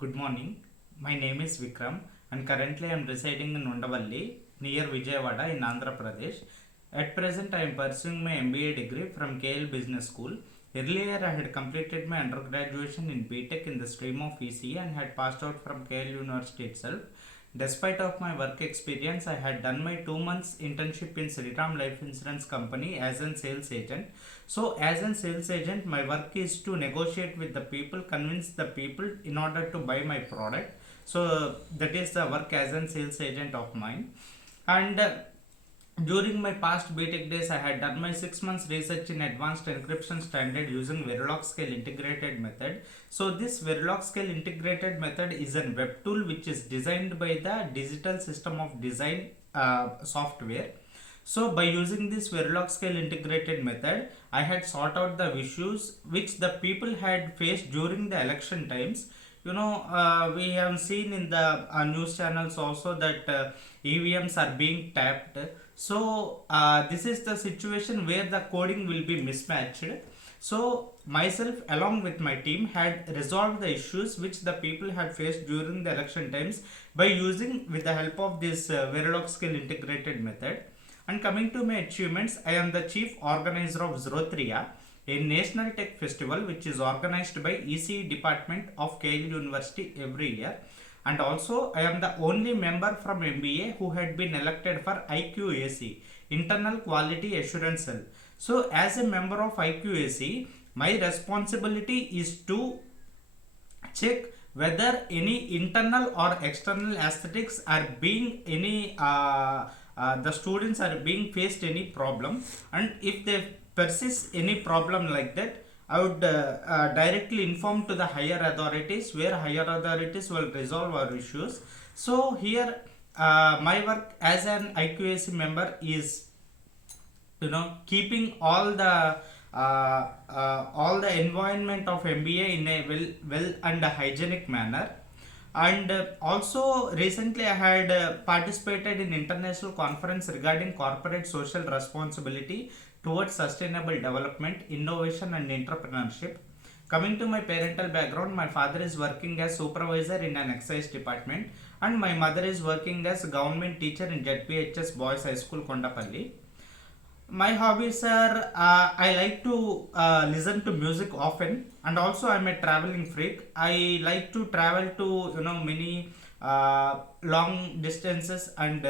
Good morning. My name is Vikram and currently I am residing in Undavalli near Vijayawada in Andhra Pradesh. At present I am pursuing my MBA degree from KL Business School. Earlier I had completed my undergraduation in BTech in the stream of ECE and had passed out from KL University itself. Despite of my work experience, I had done my 2 months internship in Sriram Life Insurance Company as a sales agent. So, as a sales agent, my work is to negotiate with the people, convince the people in order to buy my product. So, that is the work as a sales agent of mine. And during my past BTech days, I had done my 6 months research in advanced encryption standard using Verilog Scale integrated method. So this Verilog Scale integrated method is a web tool which is designed by the Digital System of Design software. So by using this Verilog Scale integrated method, I had sought out the issues which the people had faced during the election times. We have seen in the news channels also that EVMs are being tapped. So this is the situation where the coding will be mismatched. So myself along with my team had resolved the issues which the people had faced during the election times by using with the help of this Verilog Skill integrated method. And coming to my achievements, I am the chief organizer of Zrotria, a national tech festival which is organized by ECE department of KL University every year. And also I am the only member from MBA who had been elected for IQAC, Internal Quality Assurance Cell. So as a member of IQAC, my responsibility is to check whether any internal or external aesthetics are being any the students are being faced any problem, and if they persist any problem like that, I would directly inform to the higher authorities, where higher authorities will resolve our issues. So here my work as an IQAC member is keeping all the environment of MBA in a well and a hygienic manner. And also recently I had participated in international conference regarding corporate social responsibility towards sustainable development, innovation and entrepreneurship. Coming to my parental background, my father is working as supervisor in an excise department and my mother is working as government teacher in ZPHS Boys High School, Kondapalli. My hobbies are I like to listen to music often, and also I'm a traveling freak. I like to travel to many long distances, and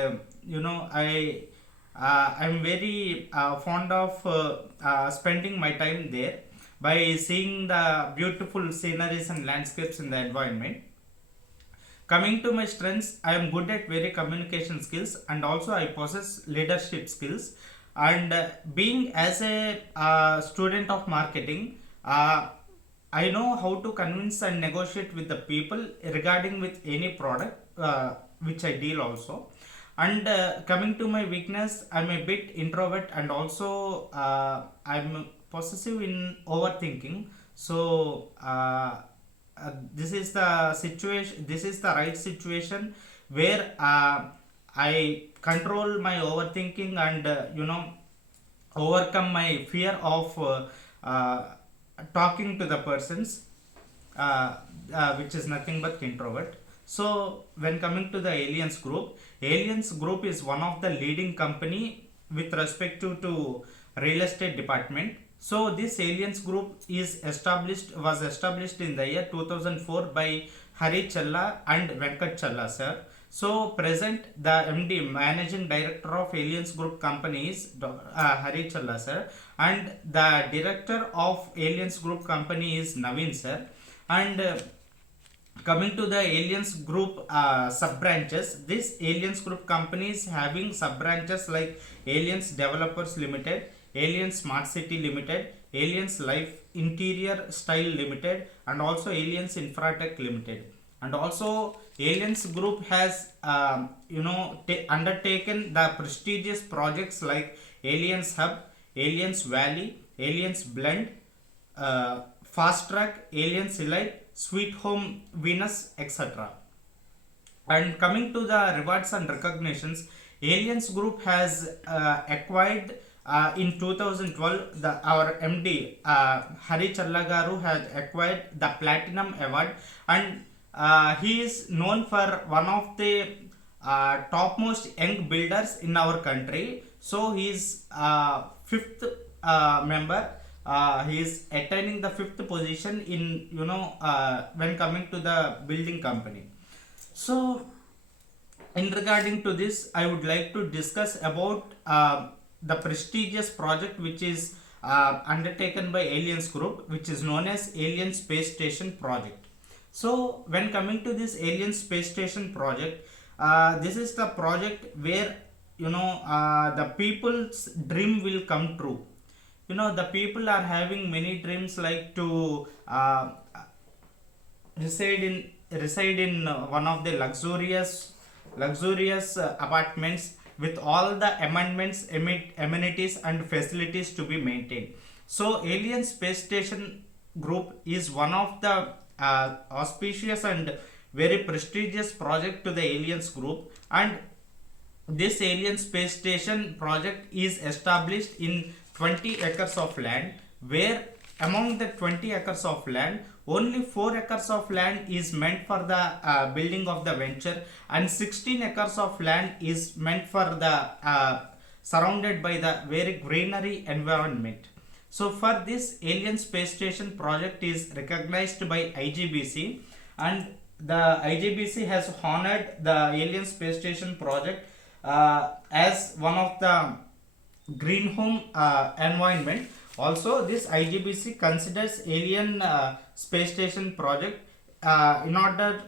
I'm very fond of spending my time there by seeing the beautiful sceneries and landscapes in the environment. Coming to my strengths, I am good at very communication skills and also I possess leadership skills. And being as a student of marketing, I know how to convince and negotiate with the people regarding with any product which I deal also. And coming to my weakness, I'm a bit introvert and also I'm possessive in overthinking. So this is the situation, this is the right situation where I control my overthinking and overcome my fear of talking to the persons, which is nothing but introvert. So when coming to the Aliens Group is one of the leading company with respect to real estate department. So this Aliens Group was established in the year 2004 by Hari Challa and Venkat Challa sir. So present the MD, Managing Director of Aliens Group Company is Hari Challa sir, and the Director of Aliens Group Company is Naveen sir. And coming to the Aliens Group sub branches, this Aliens Group companies having sub branches like Aliens Developers Limited, Aliens Smart City Limited, Aliens Life Interior Style Limited, and also Aliens Infratech Limited. And also Aliens Group has undertaken the prestigious projects like Aliens Hub, Aliens Valley, Aliens Blend, Fast Track, Aliens Elite, Sweet Home Venus, etc. And coming to the rewards and recognitions, Aliens Group has acquired in 2012, our MD Hari Challagaru has acquired the Platinum Award, and he is known for one of the topmost young builders in our country. So he is fifth member. He is attaining the fifth position in, when coming to the building company. So in regarding to this, I would like to discuss about the prestigious project which is undertaken by Aliens Group, which is known as Alien Space Station Project. So when coming to this Alien Space Station Project, this is the project where, the people's dream will come true. The people are having many dreams, like to reside in one of the luxurious apartments with all the amendments, amenities and facilities to be maintained. So Alien Space Station Group is one of the auspicious and very prestigious project to the Aliens Group, and this Alien Space Station project is established in 20 acres of land, where among the 20 acres of land, only 4 acres of land is meant for the building of the venture, and 16 acres of land is meant for the surrounded by the very greenery environment. So for this Alien Space Station project is recognized by IGBC, and the IGBC has honored the Alien Space Station project as one of the green home environment. Also, this IGBC considers Alien Space Station project in order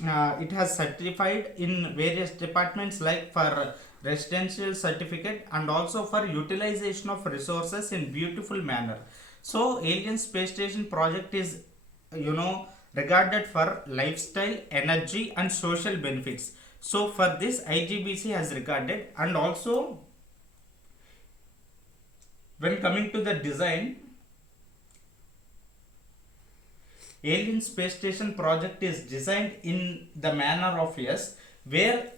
it has certified in various departments, like for residential certificate and also for utilization of resources in beautiful manner. So Alien Space Station project is, regarded for lifestyle, energy and social benefits. So for this IGBC has regarded. And also when coming to the design, Alien Space Station project is designed in the manner of S, where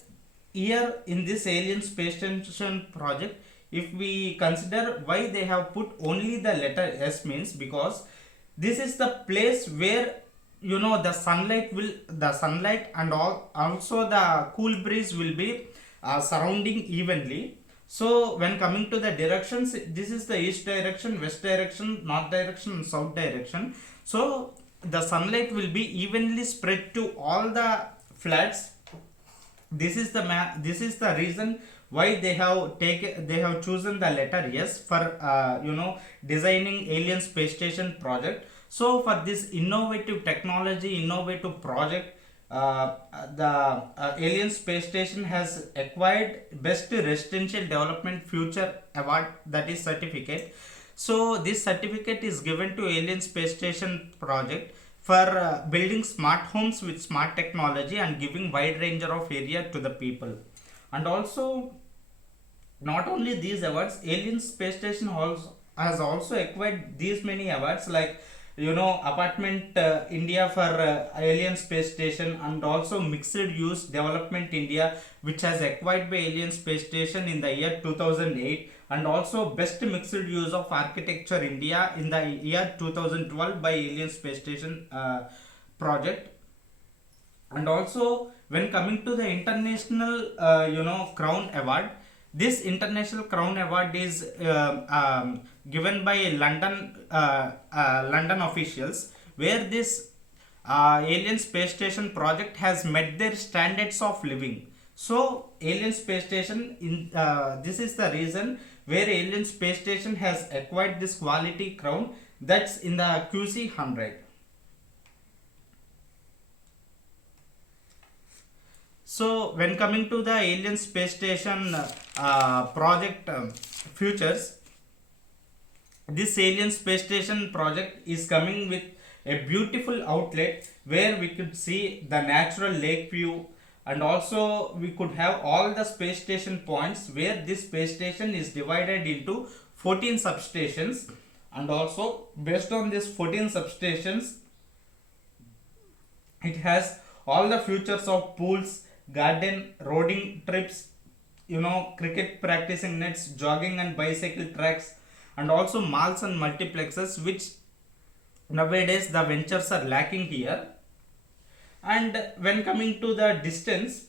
here in this Alien Space Station project, if we consider why they have put only the letter S, means because this is the place where, the sunlight and also the cool breeze will be surrounding evenly. So when coming to the directions, this is the east direction, west direction, north direction and south direction. So the sunlight will be evenly spread to all the flats. This is the reason why they have chosen the letter S for designing Alien Space Station project. So for this innovative technology, innovative project, the Alien Space Station has acquired Best Residential Development Future Award, that is certificate. So this certificate is given to Alien Space Station project for building smart homes with smart technology and giving wide range of area to the people. And also, not only these awards, Alien Space Station has also acquired these many awards, like apartment India for Alien Space Station, and also mixed use development India, which has acquired by Alien Space Station in the year 2008, and also best mixed use of architecture India in the year 2012 by Alien Space Station project. And also when coming to the international crown award, this international crown award is given by London officials, where this Alien Space Station project has met their standards of living. So Alien Space Station, this is the reason where Alien Space Station has acquired this quality crown, that's in the QC 100. So when coming to the Alien Space Station project futures, this Alien Space Station project is coming with a beautiful outlet where we could see the natural lake view, and also we could have all the space station points, where this space station is divided into 14 substations. And also based on these 14 substations, it has all the features of pools, garden, roading trips, cricket practicing nets, jogging and bicycle tracks, and also malls and multiplexes, which nowadays the ventures are lacking here. And when coming to the distance,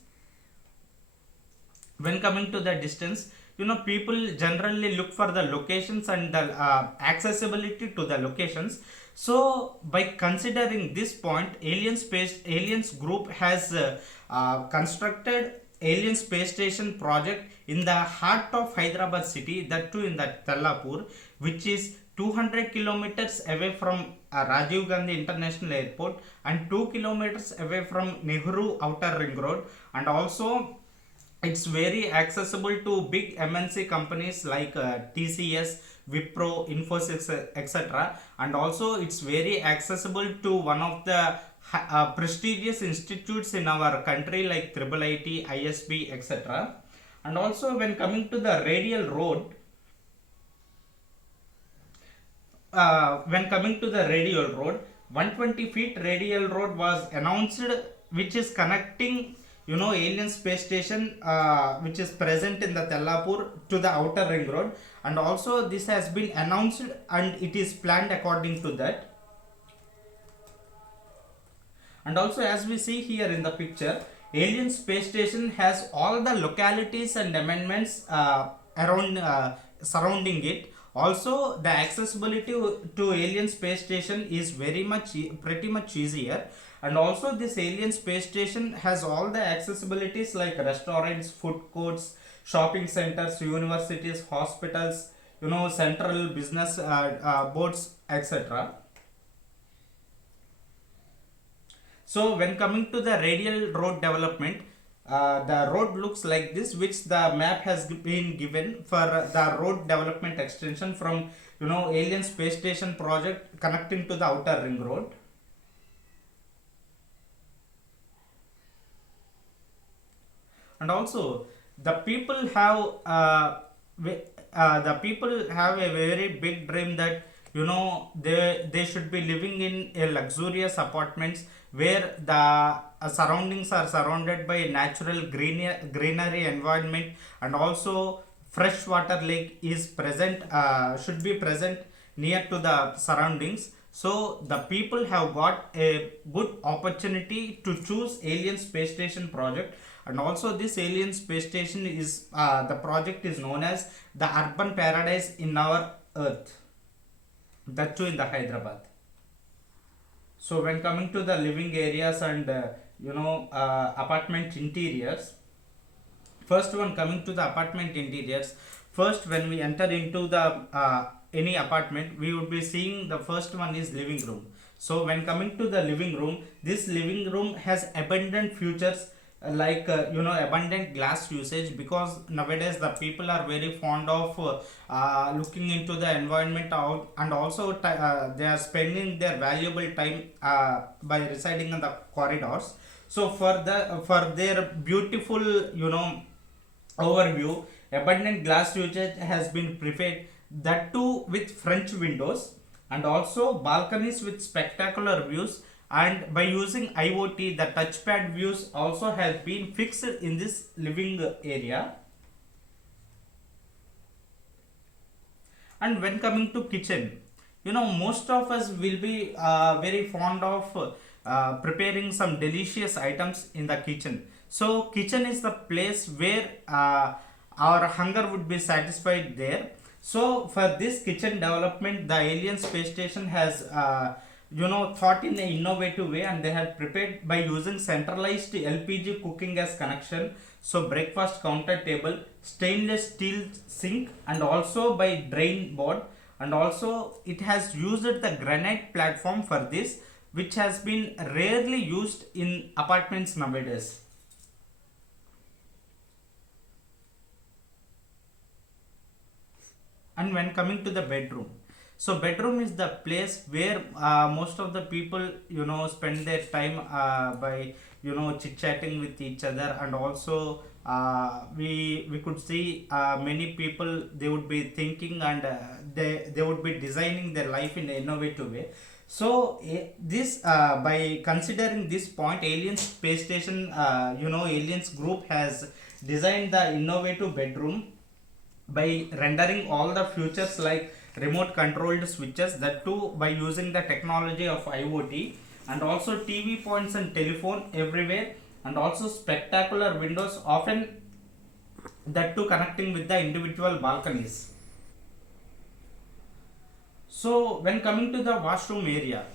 people generally look for the locations and the accessibility to the locations. So by considering this point, aliens group has constructed alien space station project in the heart of Hyderabad city, that too in the Tellapur, which is 200 kilometers away from Rajiv Gandhi International Airport and 2 kilometers away from Nehru Outer Ring Road. And also it's very accessible to big MNC companies like TCS, Wipro, Infosys, etc. And also it's very accessible to one of the prestigious institutes in our country like Triple IT, ISB, etc. And also when coming to the radial road, when coming to the radial road, 120 feet radial road was announced, which is connecting alien space station which is present in the Tellapur to the outer ring road. And also this has been announced and it is planned according to that. And also as we see here in the picture, alien space station has all the localities and amendments around surrounding it. Also the accessibility to alien space station is pretty much easier. And also this alien space station has all the accessibilities like restaurants, food courts, shopping centers, universities, hospitals, central business boards, etc. So when coming to the radial road development, the road looks like this, which the map has been given for the road development extension from alien space station project connecting to the outer ring road. And also the people have the people have a very big dream that they should be living in a luxurious apartments where the surroundings are surrounded by natural greenery environment. And also freshwater lake is present, should be present near to the surroundings. So the people have got a good opportunity to choose alien space station project. And also this alien space station is the project is known as the urban paradise in our earth, that too in the Hyderabad. So when coming to the living areas and apartment interiors, first one coming to the apartment interiors, first when we enter into the any apartment, we would be seeing the first one is living room. So when coming to the living room, this living room has abundant features like abundant glass usage, because nowadays the people are very fond of looking into the environment out, and also they are spending their valuable time by residing in the corridors. So for their beautiful overview, abundant glass usage has been preferred, that too with French windows, and also balconies with spectacular views. And by using IoT, the touchpad views also has been fixed in this living area. And when coming to kitchen, most of us will be very fond of preparing some delicious items in the kitchen. So kitchen is the place where our hunger would be satisfied there. So for this kitchen development, the alien space station has thought in an innovative way, and they had prepared by using centralized LPG cooking gas connection, so breakfast counter table, stainless steel sink, and also by drain board. And also it has used the granite platform for this, which has been rarely used in apartments nowadays. And when coming to the bedroom, so bedroom is the place where most of the people spend their time by chit chatting with each other. And also we could see many people, they would be thinking, and they would be designing their life in an innovative way. So this by considering this point, alien space station aliens group has designed the innovative bedroom by rendering all the features like remote controlled switches, that too by using the technology of IoT. and also TV points and telephone everywhere, and also spectacular windows, often that too connecting with the individual balconies. So when coming to the washroom area,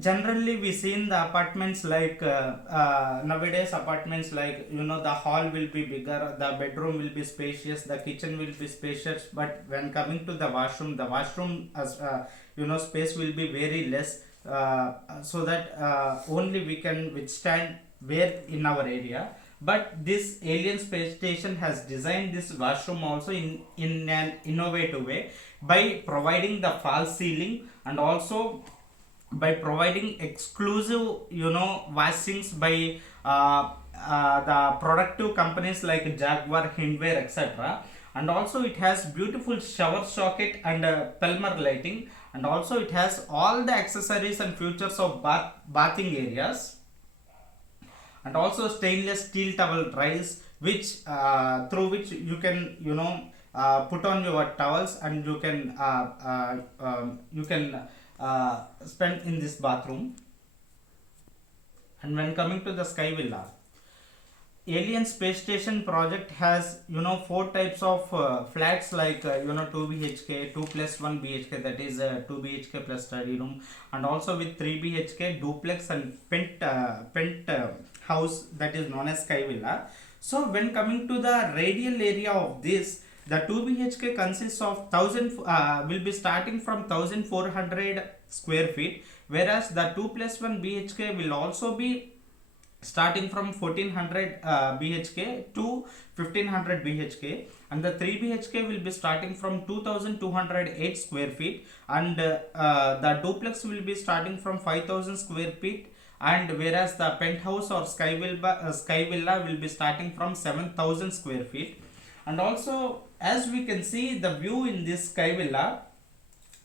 generally we see in the apartments like nowadays apartments, like the hall will be bigger, the bedroom will be spacious, the kitchen will be spacious, but when coming to the washroom as space will be very less, so that only we can withstand where in our area. But this alien space station has designed this washroom also in an innovative way, by providing the false ceiling, and also by providing exclusive washings by the productive companies like Jaguar, Hindware, etc. And also it has beautiful shower socket and pelmer lighting, and also it has all the accessories and features of bathing areas, and also stainless steel towel rails, which through which you can put on your towels, and you can spend in this bathroom. And when coming to the Sky Villa, alien space station project has four types of flats, like 2 bhk, 2 plus 1 bhk, that is 2 bhk plus study room, and also with 3 bhk duplex and pent house, that is known as Sky Villa. So when coming to the radial area of this, the 2 bhk consists of 1000 will be starting from 1400 square feet, whereas the 2 plus 1 bhk will also be starting from 1400 bhk to 1500 bhk, and the 3 bhk will be starting from 2208 square feet, and the duplex will be starting from 5000 square feet, and whereas the penthouse or sky villa will be starting from 7000 square feet. And also, as we can see the view in this Sky Villa,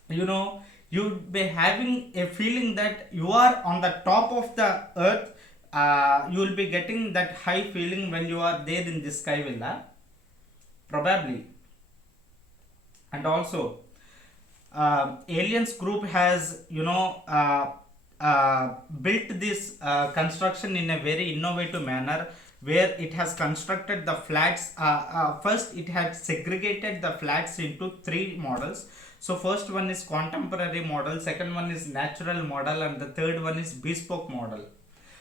you know you'd be having a feeling that you are on the top of the earth. You will be getting that high feeling when you are there in this Sky Villa, probably. And also, aliens group has built this construction in a very innovative manner, where it has constructed the flats. First it had segregated the flats into three models. So first one is contemporary model, second one is natural model, and the third one is bespoke model.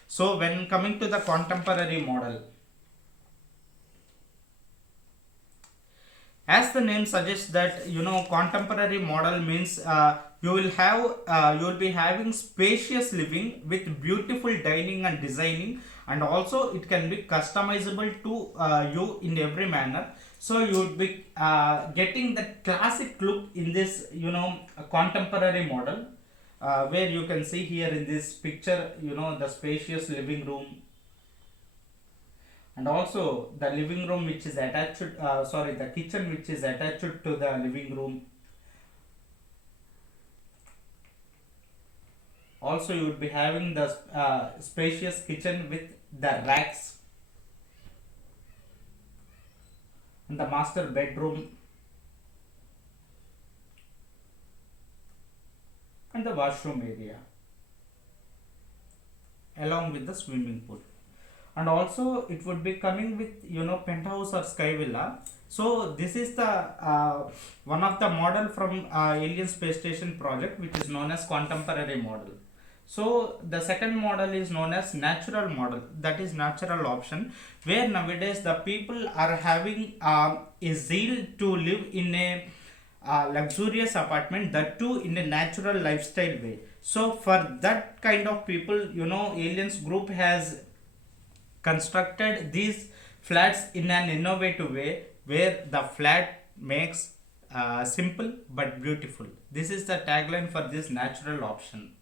So when coming to the contemporary model, as the name suggests that contemporary model means you will be having spacious living with beautiful dining and designing, and also it can be customizable to you in every manner. So you would be getting the classic look in this contemporary model, where you can see here in this picture the spacious living room, and also the living room which is attached the kitchen which is attached to the living room. Also you would be having the spacious kitchen with the racks, and the master bedroom, and the washroom area, along with the swimming pool. And also it would be coming with penthouse or Sky Villa. So this is the one of the model from alien space station project, which is known as contemporary model. So the second model is known as natural model, that is natural option, where nowadays the people are having a zeal to live in a luxurious apartment, that too in a natural lifestyle way. So for that kind of people, aliens group has constructed these flats in an innovative way, where the flat makes simple but beautiful. This is the tagline for this natural option.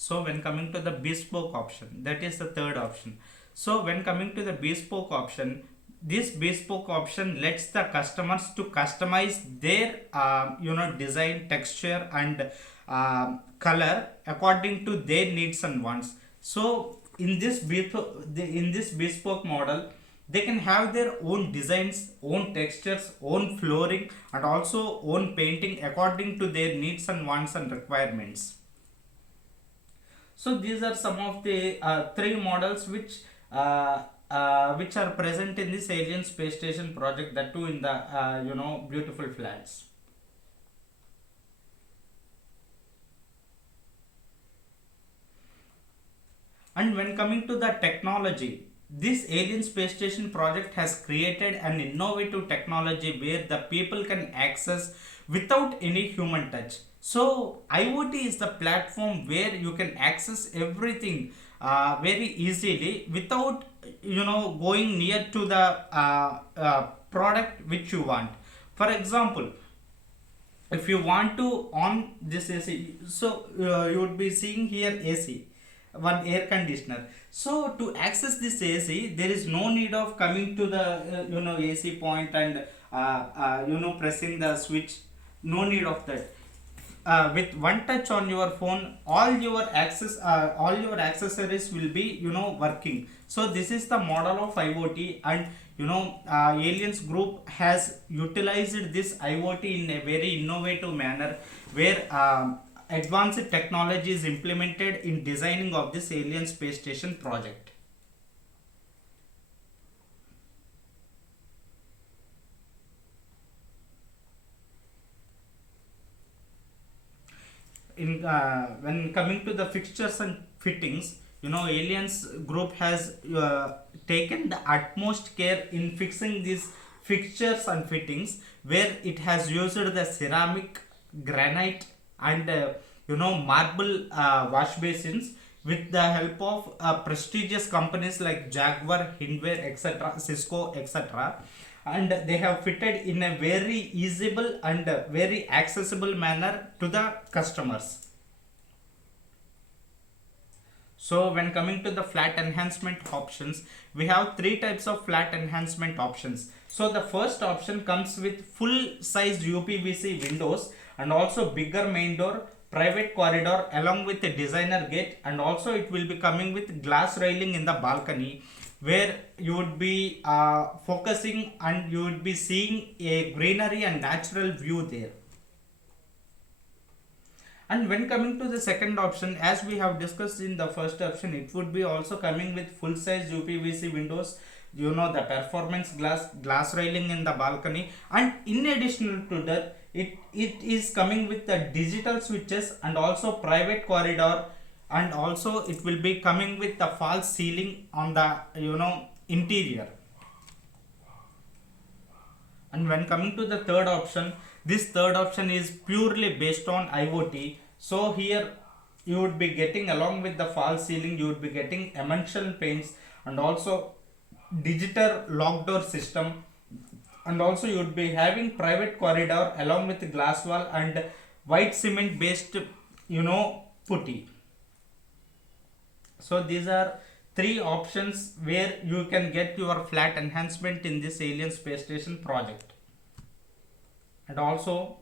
So when coming to the bespoke option, that is the third option. So when coming to the bespoke option, this bespoke option lets the customers to customize their design, texture, and color according to their needs and wants. So in this bespoke model, they can have their own designs, own textures, own flooring, and also own painting according to their needs and wants and requirements. So these are some of the three models which are present in this alien space station project, that too in the beautiful flats. And when coming to the technology, this alien space station project has created an innovative technology where the people can access without any human touch. So IoT is the platform where you can access everything very easily without going near to the product which you want. For example, if you want to on this AC, so you would be seeing here AC, one air conditioner. So to access this AC, there is no need of coming to the AC point and pressing the switch. No need of that. With one touch on your phone, all your accessories will be working. So this is the model of IoT, and Aliens Group has utilized this IoT in a very innovative manner, where advanced technology is implemented in designing of this alien space station project. In When coming to the fixtures and fittings, Aliens Group has taken the utmost care in fixing these fixtures and fittings, where it has used the ceramic, granite, and marble wash basins with the help of prestigious companies like Jaguar, Hindware, etc., Cisco, etc., and they have fitted in a very easyable and very accessible manner to the customers. So when coming to the flat enhancement options, we have three types of flat enhancement options. So the first option comes with full size UPVC windows and also bigger main door, private corridor along with a designer gate, and also it will be coming with glass railing in the balcony, where you would be focusing and you would be seeing a greenery and natural view there. And when coming to the second option, as we have discussed in the first option, it would be also coming with full size UPVC windows, the performance glass railing in the balcony, and in addition to that, it is coming with the digital switches and also private corridor, and also it will be coming with the false ceiling on the interior. And when coming to the third option, this third option is purely based on IoT. So here you would be getting, along with the false ceiling, you would be getting emulsion paints and also digital lock door system, and also you would be having private corridor along with glass wall and white cement based putty. So these are three options where you can get your flat enhancement in this alien space station project. And also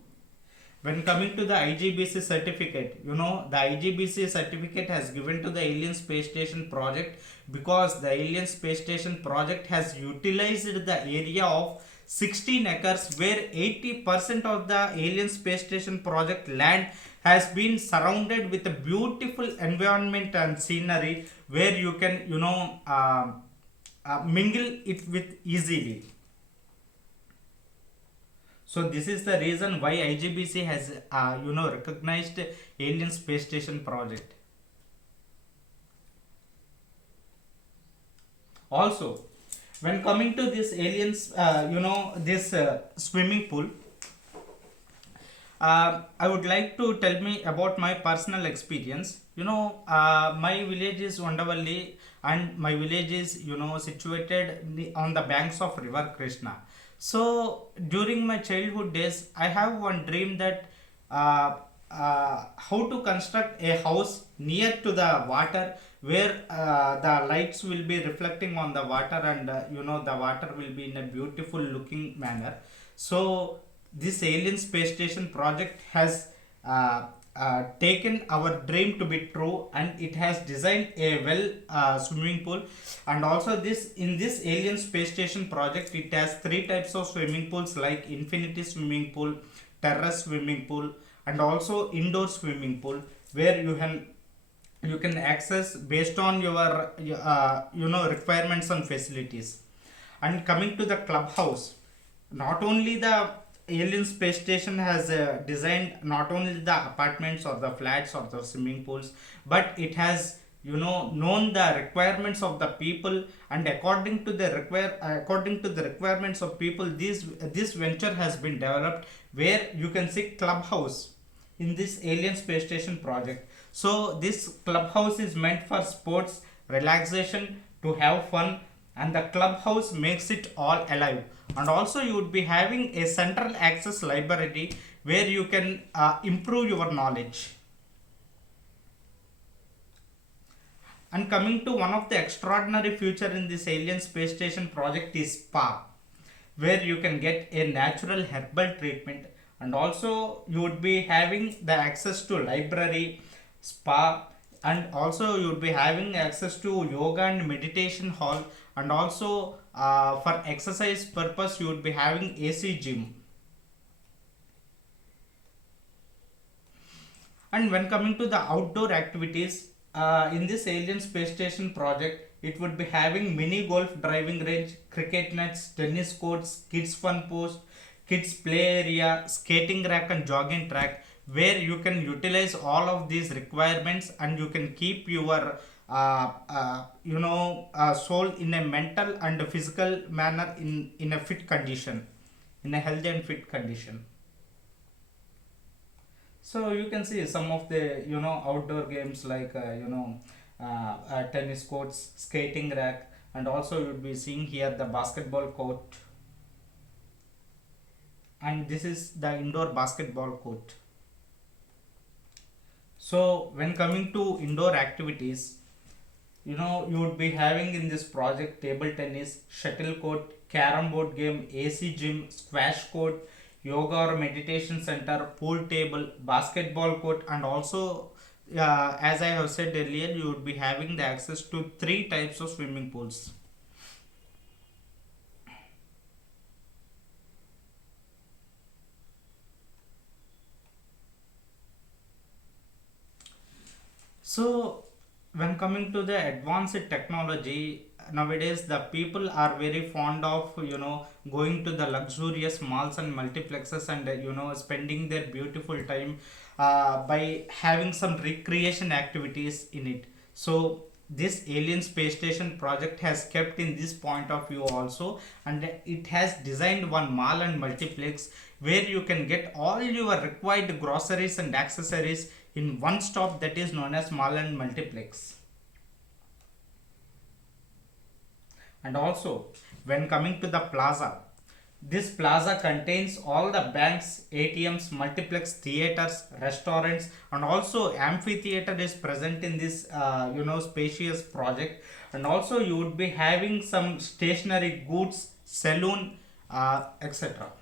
when coming to the IGBC certificate, the IGBC certificate has given to the alien space station project because the alien space station project has utilized the area of 16 acres, where 80% of the alien space station project land has been surrounded with a beautiful environment and scenery, where you can mingle it with easily. So this is the reason why IGBC has recognized alien space station project. Also, when coming to this aliens, this swimming pool, I would like to tell me about my personal experience. My village is Vandavalli, and my village is situated on the banks of River Krishna. So during my childhood days, I have one dream that how to construct a house near to the water, where the lights will be reflecting on the water, and the water will be in a beautiful looking manner. So this alien space station project has taken our dream to be true, and it has designed a well swimming pool. And also this in this alien space station project, it has three types of swimming pools like infinity swimming pool, terrace swimming pool, and also indoor swimming pool, where you can access based on your requirements and facilities. And coming to the clubhouse, not only the alien space station has designed not only the apartments or the flats or the swimming pools, but it has known the requirements of the people, and according to the requirements of people, this venture has been developed, where you can see clubhouse in this alien space station project. So this clubhouse is meant for sports, relaxation, to have fun, and the clubhouse makes it all alive. And also you would be having a central access library where you can improve your knowledge. And coming to one of the extraordinary feature in this alien space station project is spa, where you can get a natural herbal treatment, and also you would be having the access to library, spa, and also you would be having access to yoga and meditation hall, and also for exercise purpose you would be having AC gym. And when coming to the outdoor activities, in this alien space station project, it would be having mini golf driving range, cricket nets, tennis courts, kids fun post, kids play area, skating rack, and jogging track, where you can utilize all of these requirements, and you can keep your soul in a mental and physical manner in a fit condition, in a healthy and fit condition. So you can see some of the outdoor games like tennis courts, skating rack, and also you'd be seeing here the basketball court, and this is the indoor basketball court. So when coming to indoor activities, you would be having in this project table tennis, shuttle court, carom board game, AC gym, squash court, yoga or meditation center, pool table, basketball court, and also as I have said earlier, you would be having the access to three types of swimming pools. So when coming to the advanced technology, nowadays the people are very fond of going to the luxurious malls and multiplexes, and spending their beautiful time by having some recreation activities in it. So this alien space station project has kept in this point of view also, and it has designed one mall and multiplex where you can get all your required groceries and accessories in one stop, that is known as mall and multiplex. And also when coming to the plaza, this plaza contains all the banks, ATMs, multiplex theaters, restaurants, and also amphitheater is present in this spacious project. And also you would be having some stationary goods, saloon, etc.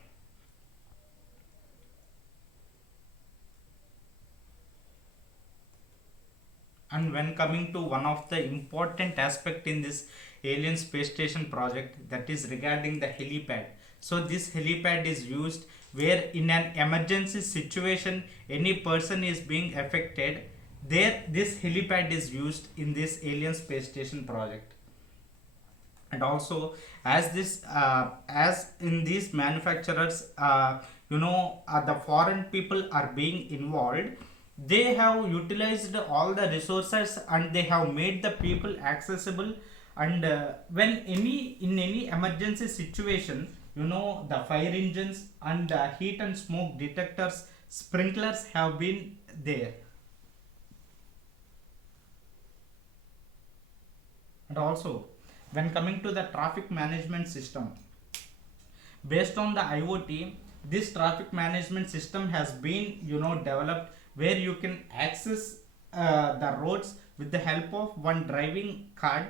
And when coming to one of the important aspect in this alien space station project, that is regarding the helipad. So this helipad is used where in an emergency situation any person is being affected, there this helipad is used in this alien space station project. And also as in these manufacturers, the foreign people are being involved, they have utilized all the resources and they have made the people accessible. And when any emergency situation, the fire engines and heat and smoke detectors, sprinklers have been there. And also when coming to the traffic management system, based on the IoT, this traffic management system has been developed, where you can access the roads with the help of one driving card,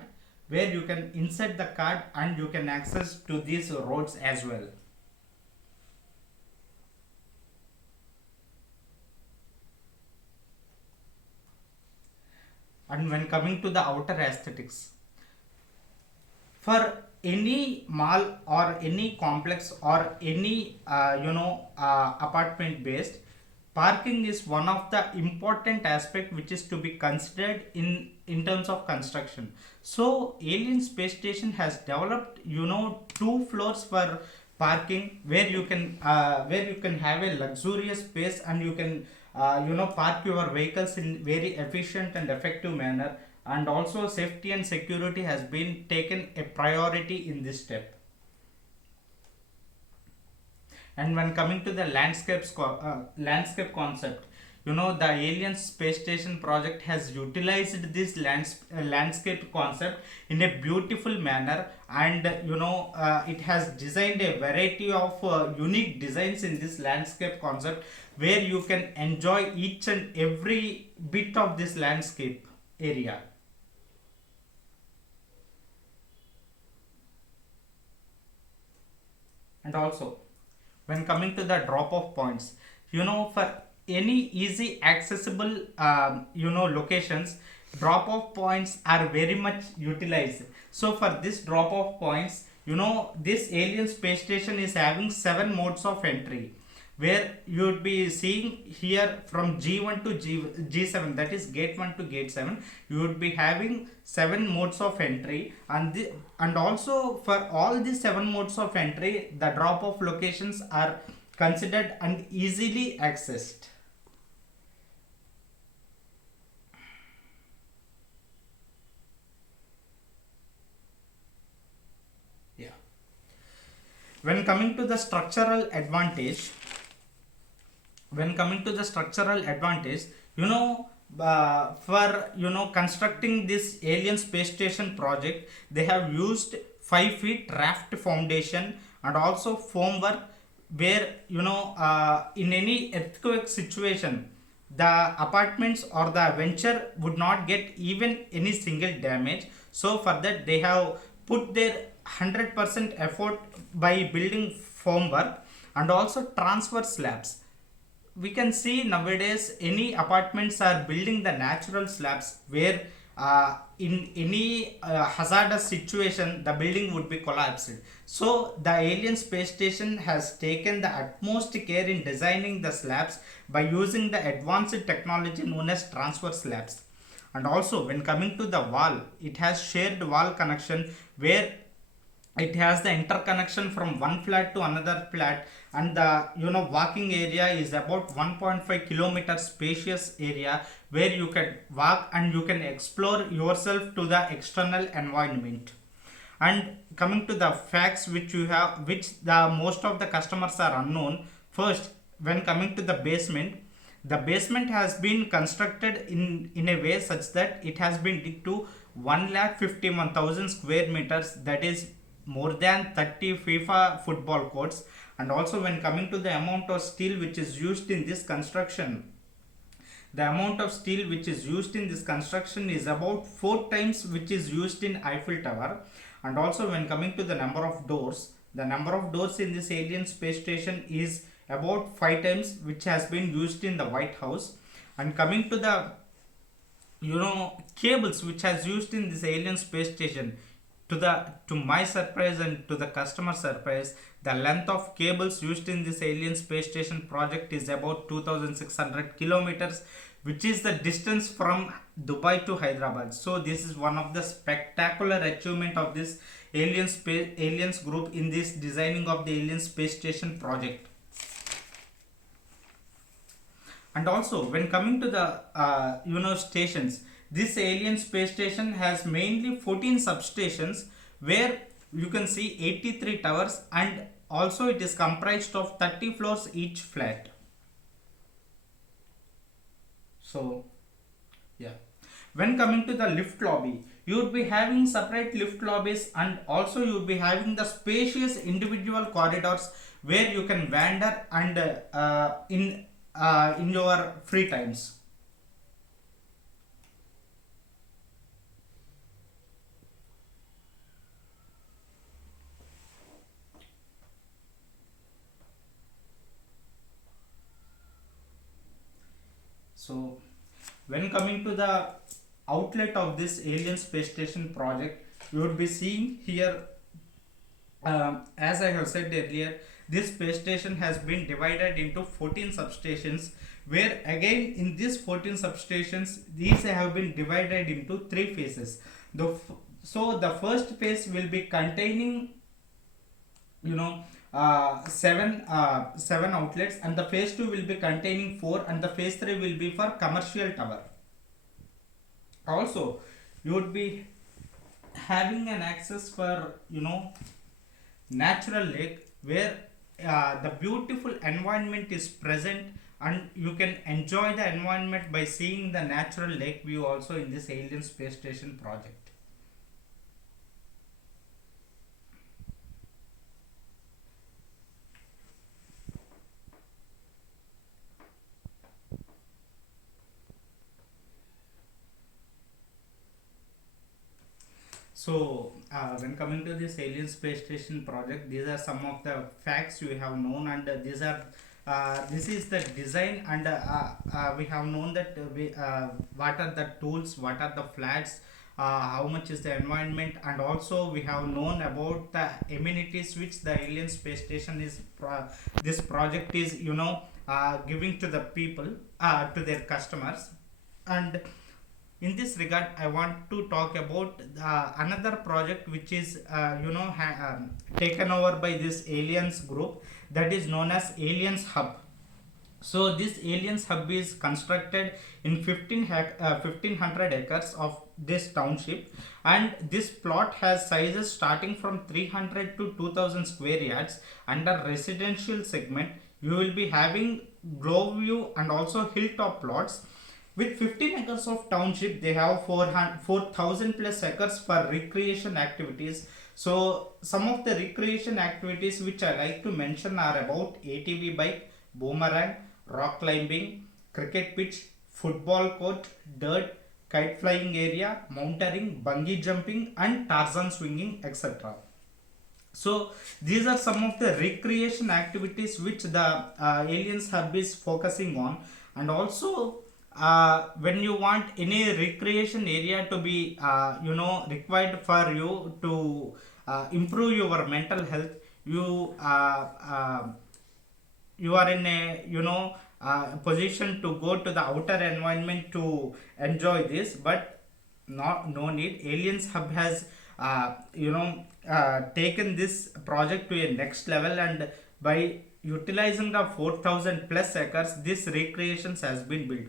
where you can insert the card and you can access to these roads as well. And when coming to the outer aesthetics, for any mall or any complex or any apartment based, parking is one of the important aspect which is to be considered in terms of construction. So Alien Space Station has developed two floors for parking, where you can have a luxurious space, and you can park your vehicles in very efficient and effective manner. And also safety and security has been taken a priority in this step. And when coming to the landscape concept, the Alien Space Station project has utilized this landscape concept in a beautiful manner. And it has designed a variety of unique designs in this landscape concept, where you can enjoy each and every bit of this landscape area. And also, when coming to the drop off points, for any easy accessible locations, drop off points are very much utilized. So for this drop off points, this Alien Space Station is having 7 modes of entry, where you would be seeing here from G1 to G7, that is gate 1 to gate 7. You would be having 7 modes of entry, and also for all these 7 modes of entry, the drop off locations are considered and easily accessed. Yeah. When coming to the structural advantage, when coming to the structural advantage, for constructing this Alien Space Station project, they have used 5 feet raft foundation and also foam work, where in any earthquake situation, the apartments or the venture would not get even any single damage. So for that, they have put their 100% effort by building foam work and also transfer slabs. We can see nowadays any apartments are building the natural slabs, where in any hazardous situation the building would be collapsed. So the Alien Space Station has taken the utmost care in designing the slabs by using the advanced technology known as transfer slabs. And also, when coming to the wall, it has shared wall connection, where it has the interconnection from one flat to another flat. And the walking area is about 1.5 kilometer spacious area, where you can walk and you can explore yourself to the external environment. And coming to the facts which you have, which the most of the customers are unknown. First, when coming to the basement, the basement has been constructed in a way such that it has been dig to 1,51,000 square meters, that is more than 30 FIFA football courts. And also, when coming to the amount of steel which is used in this construction, the amount of steel which is used in this construction is about 4 times which is used in Eiffel Tower. And also, when coming to the number of doors, the number of doors in this Alien Space Station is about 5 times which has been used in the White House. And coming to the cables which has used in this Alien Space Station, to my surprise and to the customer surprise, the length of cables used in this Alien Space Station project is about 2600 kilometers, which is the distance from Dubai to Hyderabad. So this is one of the spectacular achievement of this aliens group in this designing of the Alien Space Station project. And also, when coming to the stations, this Alien Space Station has mainly 14 substations, where you can see 83 towers, and also it is comprised of 30 floors each flat. So yeah, when coming to the lift lobby, you would be having separate lift lobbies, and also you would be having the spacious individual corridors, where you can wander and in your free times. So when coming to the outlet of this alien space station project, you would be seeing here, as I have said earlier, this space station has been divided into 14 substations, where again in these 14 substations, these have been divided into three phases. So the first phase will be containing, you know, seven outlets, and the phase 2 will be containing 4, and the phase 3 will be for commercial tower. Also, you would be having an access for, you know, natural lake, where the beautiful environment is present, and you can enjoy the environment by seeing the natural lake view also in this alien space station project. So, when coming to this alien space station project, these are some of the facts we have known, and this is the design, and we have known that what are the tools, what are the flats, how much is the environment, and also we have known about the amenities which the alien space station is. This project is, you know, giving to the people, to their customers. And in this regard, I want to talk about another project which is, taken over by this aliens group, that is known as aliens hub. So this aliens hub is constructed in 1500 acres of this township, and this plot has sizes starting from 300 to 2000 square yards. Under residential segment, you will be having glow view and also hilltop plots. With 15 acres of township, they have 4,000 plus acres for recreation activities. So some of the recreation activities which I like to mention are about ATV bike, boomerang, rock climbing, cricket pitch, football court, dirt, kite flying area, mountaineering, bungee jumping, and Tarzan swinging, etc. So these are some of the recreation activities which the aliens hub is focusing on. And also, when you want any recreation area to be, required for you to improve your mental health, you you are in a, position to go to the outer environment to enjoy this. But no need. Aliens hub has, taken this project to a next level, and by utilizing the 4000 plus acres, this recreations has been built.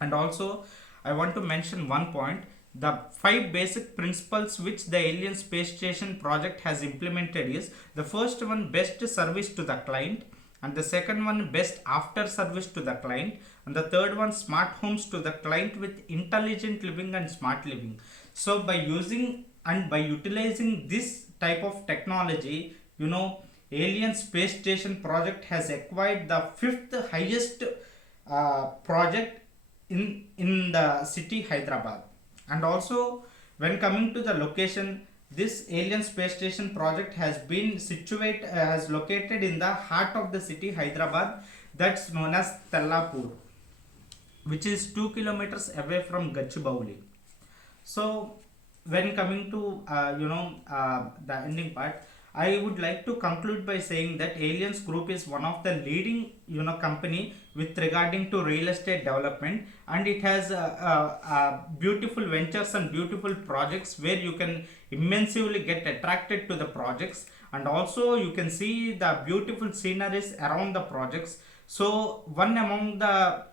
And also, I want to mention one point: the 5 basic principles which the alien space station project has implemented is: the first one, best service to the client; and the second one, best after service to the client; and the third one, smart homes to the client with intelligent living and smart living. So by using and by utilizing this type of technology, alien space station project has acquired the fifth highest project in the city Hyderabad. And also, when coming to the location, this alien space station project has been has located in the heart of the city Hyderabad, that's known as Tellapur, which is 2 kilometers away from Gachibowli. So when coming to, the ending part, I would like to conclude by saying that Aliens Group is one of the leading, company with regarding to real estate development, and it has beautiful ventures and beautiful projects where you can immensely get attracted to the projects, and also you can see the beautiful sceneries around the projects. So one among the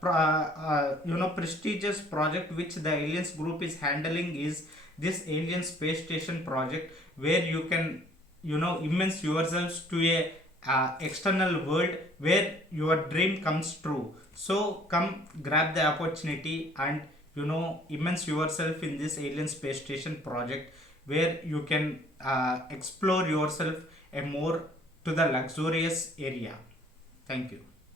prestigious project which the Aliens Group is handling is this alien space station project, where you can, immerse yourselves to a external world where your dream comes true. So come grab the opportunity and, immerse yourself in this alien space station project, where you can explore yourself a more to the luxurious area. Thank you.